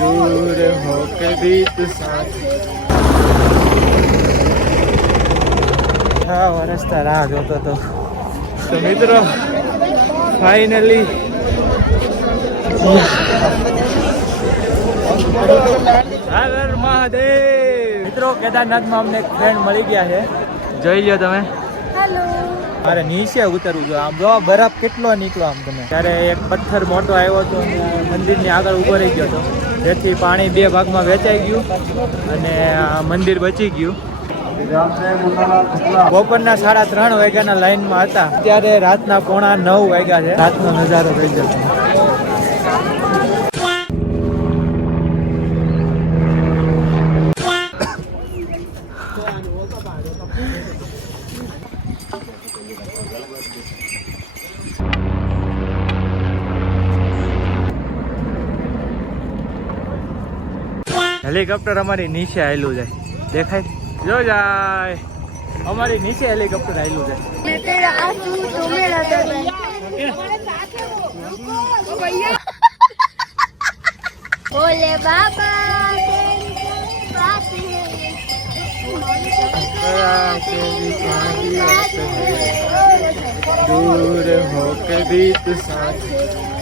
दूर हो के भी तू साथ વરસતા રાહ જોતો તો મિત્રો ફાઇનલી હર હર મહાદેવ મિત્રો કેદારનાથમાં અમને એક ફ્રેન્ડ મળી ગયા છે જોઈ લ્યો તમે હેલો મારે નીચે ઉતરવું જોઈએ આમ જો બરફ કેટલો નીકળો આમ તમે ત્યારે એક પથ્થર મોટો આવ્યો હતો મંદિરની આગળ ઉભો રહી ગયો હતો જેથી પાણી બે ભાગમાં વેચાઈ ગયું અને મંદિર બચી ગયું બપોરના 3:30 વાગ્યાના લાઈનમાં હતા ત્યારે રાતના 9:45 વાગ્યા છે રાતનો નજારો થઈ જતો હેલિકોપ્ટર અમારી નીચે આવેલું જાય દેખાય જો જાય અમારી નીચે હેલિકોપ્ટર આવેલું જાય બોલે બાબા दूर हो के भी तू साथ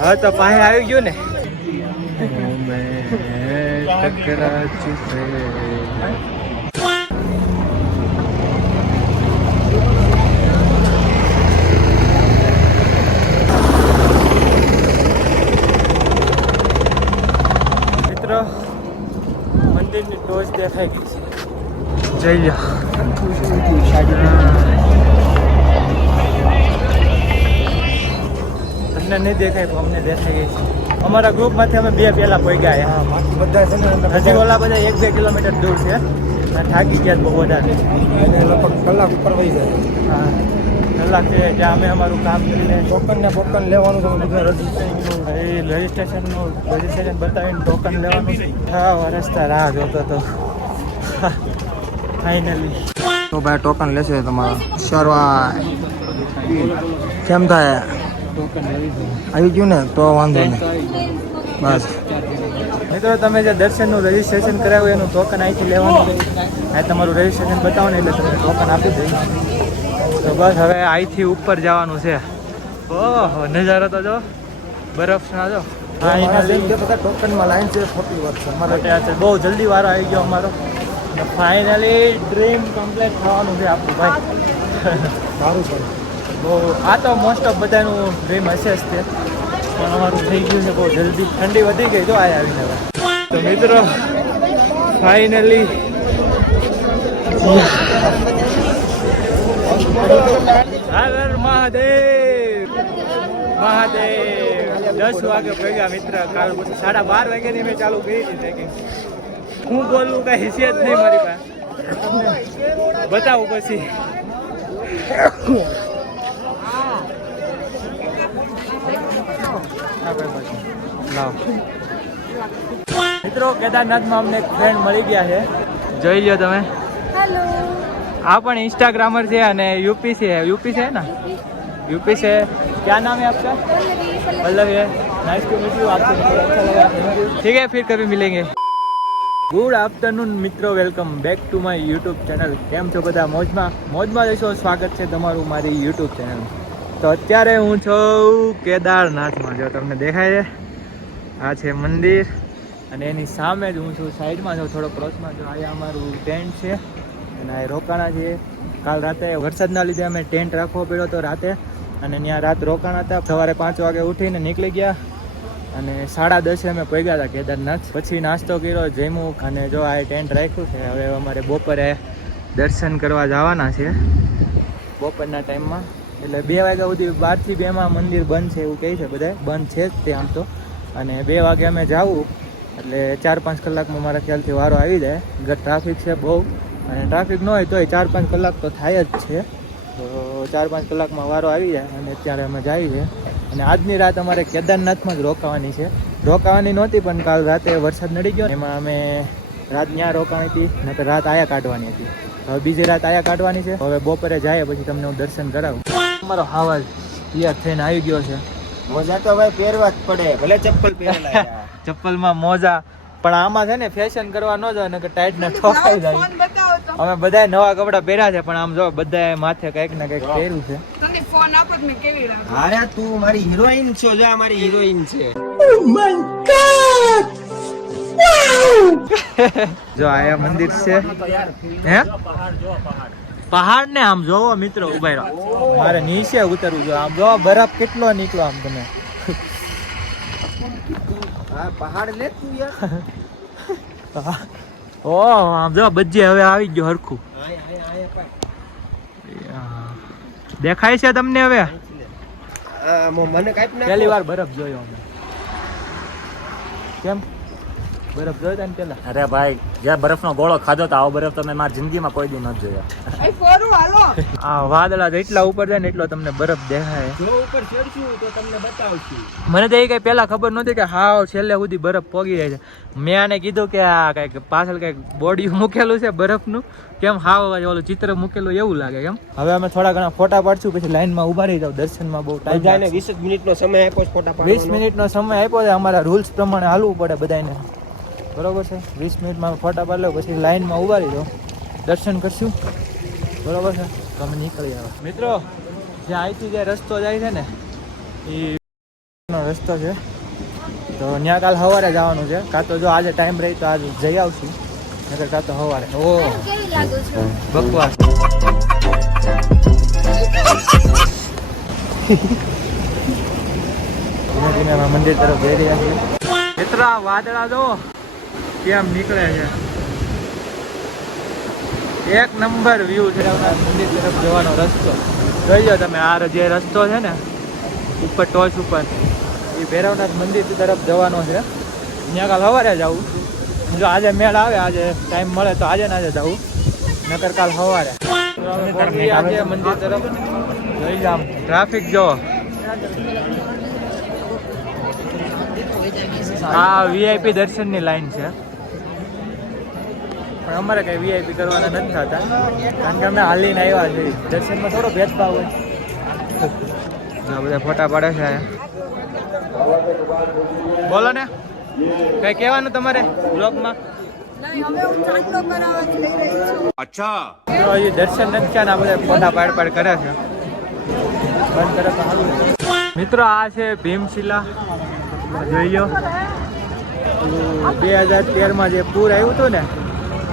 हाँ तो पाहे આવી ગયું ને टकरा चुके મિત્રો મંદિરની ટોચ દેખાઈ ગઈ છે જઈ લો તમને નહીં દેખાય પણ અમને દેખાઈ ગઈ છે અમારા ગ્રુપમાંથી અમે 2 પહેલા પહોંચ્યા બધા છે ને હજી ઓલા બધા 1-2 કિલોમીટર દૂર છે થાકી ગયા બહુ વધારે એને લગભગ કલાક ઉપર વહી જાય હા કલાક છે ત્યાં અમે અમારું કામ કરીને ટોકન લેવાનું છે બધા રજીસ્ટ્રેશન બતાવીને ટોકન લેવાનું 6 વર્ષથી રાહ જોતો તો ફાઇનલી તો ભાઈ ટોકન લેશે તમારા શરવા કેમ થાય ટોકન આવી ગયું ને તો વાંધો નહીં બસ મિત્રો તમે જે દર્શનનું રજીસ્ટ્રેશન કરાવ્યું એનું ટોકન અહીંથી લેવાનું આ તમારું રજીસ્ટ્રેશન બતાવો ને એટલે તમને ટોકન આપી દઈએ તો બસ હવે અહીંથી ઉપર જવાનું છે ઓહો નજારો તો જો બરફના જો બધા ટોકનમાં લાઈન છે ખોટી વાત છે અમારો ત્યાં છે બહુ જલ્દી વારો આવી ગયો અમારો ફાઇનલી ડ્રીમ કમ્પ્લીટ થવાનું છે આપણું ભાઈ સારું છે બહુ આ તો મોસ્ટ ઓફ બધાનું ડ્રીમ હશે જ તે પણ અમારું થઈ ગયું છે બહુ જલ્દી ઠંડી વધી ગઈ જો આ આવીને હવે તો મિત્રો ફાઇનલી હર હર મહાદેવ મહાદેવ 10 વાગે ભેગા મિત્ર કાલ 12:30 વાગ્યાની મેં ચાલુ કરી હતી ટ્રેકિંગ હું બોલવું કઈ હિસિયત નહીં મારી પાસે બતાવું પછી મિત્રો કેદારનાથમાં અમને એક ફ્રેન્ડ મળી ગયા છે જોઈ લ્યો તમે હેલો આ પણ इंस्टाग्रामर છે અને यूपी से है ना यूपी से क्या नाम है आपका पल्लवी है नाइस टू मीट यू आपसे मिलकर अच्छा लगा ठीक है फिर कभी मिलेंगे ગુડ આફ્ટરનૂન મિત્રો welcome back to my YouTube channel કેમ છો બધા મોજમાં રહેશો સ્વાગત છે તમારું મારી યુટ્યુબ ચેનલ તો અત્યારે હું છું કેદારનાથમાં જો તમને દેખાય છે આ છે મંદિર અને એની સામે જ હું છું સાઈડમાં છું થોડો ક્રોસમાં છું અહીંયા અમારું ટેન્ટ છે અને આ રોકાણા છે કાલ રાતે વરસાદના લીધે અમે ટેન્ટ રાખવો પડ્યો હતો રાતે અને ત્યાં રાત રોકાણા હતા સવારે 5 વાગે ઉઠીને નીકળી ગયા અને 10:30 અમે પહોંચ્યા હતા કેદારનાથ પછી નાસ્તો કર્યો જમ્યું અને જો આ ટેન્ટ રાખ્યું છે હવે અમારે બપોરે દર્શન કરવા જવાના છે બપોરના ટાઈમમાં એટલે 2 વાગ્યા સુધી 12 થી 2 માં મંદિર બંધ છે એવું કહે છે બધા બંધ છે જ તે આમ તો અને 2 વાગે અમે જાવું એટલે 4-5 કલાકમાં મારા ખ્યાલથી વારો આવી જાય ટ્રાફિક છે બહુ અને ટ્રાફિક ન હોય તોય 4-5 કલાક તો થાય જ છે તો 4-5 કલાકમાં વારો આવી જાય અને અત્યારે અમે જઈએ છીએ અને આજની રાત અમારે કેદારનાથમાં જ રોકાવાની છે રોકાવાની નહોતી પણ કાલ રાતે વરસાદ નડી ગયો એમાં અમે રાત ત્યાં રોકાણી હતી નકર રાત આયા કાઢવાની હતી હવે બીજી રાત આયા કાઢવાની છે હવે બપોરે જાય પછી તમને હું દર્શન કરાવું અમારો હાવજ તૈયાર થઈને આવી ગયો છે મોજા તો ભાઈ પહેરવા જ પડે ભલે ચપ્પલ પહેરેલા ચપ્પલમાં મોજા પણ આમાં છે ને ફેશન કરવા ન જાય ને કે ટાઈટ ને ઠોકાઈ જાય. અમે બધાય નવા કપડા પહેર્યા છે પણ આમ જો બધાય માથે કંઈક ને કંઈક પહેર્યું છે. અરે તું મારી હિરોઈન છો, જા મારી હિરોઈન છે. જો આયા મંદિર છે હે પહાડ ને આમ જોવો મિત્રો ઉભા રહો, મારે નીચે ઉતરવું જો. આમ જોવો બરફ કેટલો નીકળો આમ તમે. હા પહાડ લે તું યાર. ઓ આમ જો બજ્જે હવે આવી ગયો હરખું દેખાય છે તમને હવે. મને કાઈ ના પહેલી વાર બરફ જોયો અમે. કેમ બરફ જોયો તને પેલા? અરે ભાઈ જ્યાં બરફનો ગોળો ખાધો તો આવો બરફ તો મેં મારી જિંદગીમાં કોઈ દી નથી જોયો. આ વાદળા જેટલા ઉપર જાય ને એટલો તમને બરફ દેખાય. જો ઉપર ચડશું તો તમને બતાવશું. મને તો એ કઈ પેલા ખબર નહોતી કે હાવ છેલ્લે સુધી બરફ પોગી જાય છે. મેં આને કીધું કે આ કઈક પાછળ કઈક બોડી મૂકેલું છે બરફનું, કેમ હાવ ઓલું ચિત્ર મૂકેલું એવું લાગે કેમ. હવે અમે થોડા ઘણા ફોટા પાડશું પછી લાઈનમાં ઉભા રહી જાવ. દર્શનમાં બહુ ટાઈમ બધાને 20 મિનિટનો સમય આપ્યો છે ફોટા પાડવાનો. 20 મિનિટનો સમય આપ્યો છે. અમારા રૂલ્સ પ્રમાણે હાલવું પડે બધાને, બરોબર છે. 20 મિનિટમાં ફોટા પાડી લો પછી લાઈનમાં ઉભા રહી જાઓ, દર્શન કરશું, બરોબર છે. તો અમે નીકળી આવે મિત્રો. જે અહીંથી જે રસ્તો જાય છે ને એ રસ્તો છે, તો ત્યાં કાલ સવારે જવાનું છે. કાં તો જો આજે ટાઈમ રહી તો આજે જઈ આવશું, નકર કાં તો સવારે. ઓ કેવી લાગુ છું? બકવાસ. ધીમે ધીમે અમે મંદિર તરફ જઈ રહ્યા છીએ. મિત્ર વાદળા જો કેમ નીકળે છે, એક નંબર વ્યૂ છે. મંદિર તરફ જવાનો રસ્તો જોઈ લો તમે. આ જે રસ્તો છે ને ઉપર ટોચ ઉપર, એ ભૈરવનાથ મંદિર તરફ જવાનો છે. ત્યાં કાલ સવારે જવું. જો આજે મેળ આવે, આજે ટાઈમ મળે તો આજે ને આજે જવું, નકર કાલ સવારે. આજે મંદિર તરફ જોઈ લો. આમ ટ્રાફિક જો. આ વીઆઈપી દર્શનની લાઈન છે પણ અમારે કઈ વીઆઈપી કરવાના નથી થતા કારણ કે અમે હાલીને આવ્યા છીએ. દર્શનમાં થોડો ભેદભાવ હોય. આ બધા ફોટા પાડે છે. બોલો ને કઈ કહેવાનું તમારે બ્લોગમાં? અચ્છા તો હજી દર્શન નથી થયા ને આ બધા ફોટા પાડ કરે છે. બંધ કરે તો સારું. મિત્રો આ છે ભીમશિલા, જોઈ લો. 2013માં જે પૂર આવ્યું હતું ને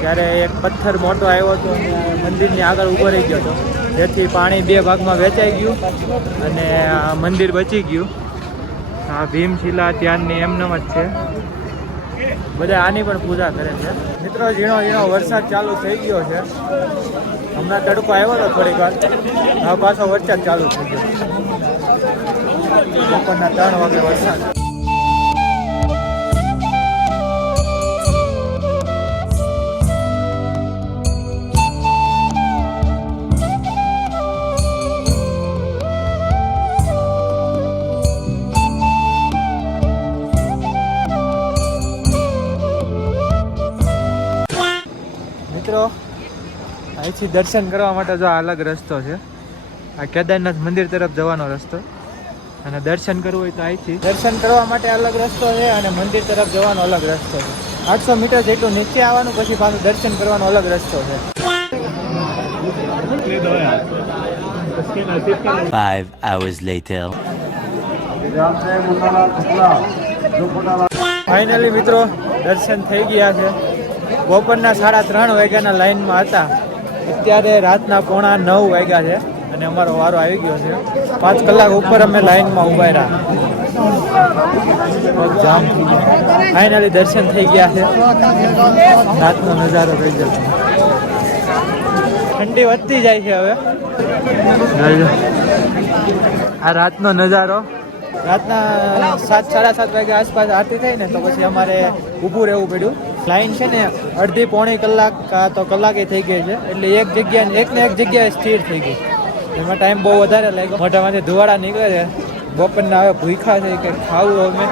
ત્યારે એક પથ્થર મોટો આવ્યો હતો અને મંદિરની આગળ ઊભો રહી ગયો હતો, જેથી પાણી 2 ભાગમાં વેચાઈ ગયું અને આ મંદિર બચી ગયું. આ ભીમશિલા ત્યાંની એમનેમ જ છે. બધા આની પણ પૂજા કરે છે. મિત્રો ઝીણો ઝીણો વરસાદ ચાલુ થઈ ગયો છે. હમણાં તડકો આવ્યો હતો થોડીક વાર, હવે પાછો વરસાદ ચાલુ થઈ ગયો. બપોરના 3 વાગે વરસાદ. મિત્રો અહીંથી દર્શન કરવા માટે જો અલગ રસ્તો છે. આ કેદારનાથ મંદિર તરફ જવાનો રસ્તો, અને દર્શન કરવું હોય તો અહીંથી દર્શન કરવા માટે અલગ રસ્તો છે અને મંદિર તરફ જવાનો અલગ રસ્તો છે. 800 મીટર જેટલું નીચે આવવાનું પછી પાછું દર્શન કરવાનો અલગ રસ્તો છે. 5 hours later. ફાઇનલી મિત્રો દર્શન થઈ ગયા છે. બપોરના 3:30 વાગ્યાના લાઈનમાં હતા, અત્યારે રાતના 9:45 વાગ્યા છે અને અમારો વારો આવી ગયો છે. 5 કલાક ઉપર અમે લાઈનમાં ઉભા રહ્યા. જામ થઈ ગયા. ફાઇનલી દર્શન થઈ ગયા છે. રાતનો નજારો થઈ જશે. ઠંડી વધતી જાય છે હવે. આ રાતનો નજારો. રાતના 7-7:30 વાગ્યા આસપાસ આરતી થઈ ને તો પછી અમારે ઊભું રહેવું પડ્યું. લાઈન છે ને અડધી પોણી કલાક તો કલાકે થઈ ગઈ છે, એટલે એક જગ્યાએ સ્થિર થઈ ગઈ. એમાં ટાઈમ બહુ વધારે લાગ્યો. મોઢામાંથી ધુવાડા નીકળે છે. બપોરના હવે ભૂખ્યા છે કે ખાવું અમે.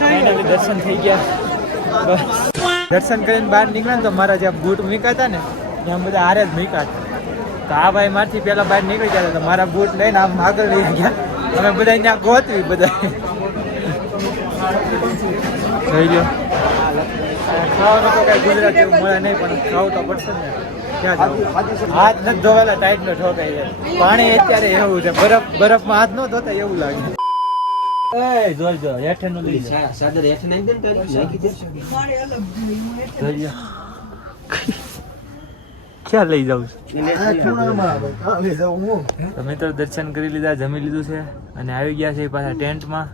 ફાઇનલી દર્શન થઈ ગયા. બસ દર્શન કરીને બહાર નીકળ્યા ને તો મારા જે બૂટ મૂક્યા હતા ને ત્યાં બધા હારે જ મૂક્યા હતા. તો આ ભાઈ મારથી પહેલા બહાર નીકળી ગયા તો મારા બૂટ લઈને આમ આગળ લઈ ગયા. અમે બધા ત્યાં ગોતવી બધા જોઈ લો. ખાવાનું તો કઈ ગુજરાતી એવું મળે નહીં પણ ખાવું તો પડશે ને ક્યાં જવું હાથ નથી ધોવાલા ટાઈટ નો ઠોકાઈ જાય પાણી અત્યારે એવું છે બરફમાં હાથ ન ધોતા એવું લાગે એ જોજો હેઠેનું લઈ જા સાદર હેઠે નાખી દે ને તારી નાખી દે જોજો ક્યાં લઈ જાઉં તો મિત્રો દર્શન કરી લીધા જમી લીધું છે અને આવી ગયા છે પાછા ટેન્ટમાં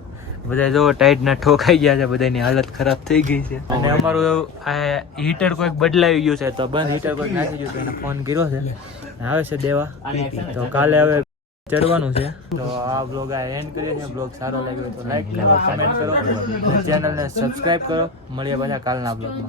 બધા જો ટાઈટ ના ઠોકાઈ ગયા છે બધાની હાલત ખરાબ થઈ ગઈ છે અને અમારું આ હીટર કોઈક બદલાવી ગયું છે તો બંધ હીટર કોઈક નાખી ગયું તો એને ફોન કર્યો છે આવે છે દેવા તો કાલે હવે ચડવાનું છે તો આ બ્લોગ આ એન્ડ કરીએ છીએ બ્લોગ સારો લાગ્યો તો લાઈક કરો કમેન્ટ કરો ચેનલને સબસ્ક્રાઇબ કરો મળીએ પાછા કાલના બ્લોગમાં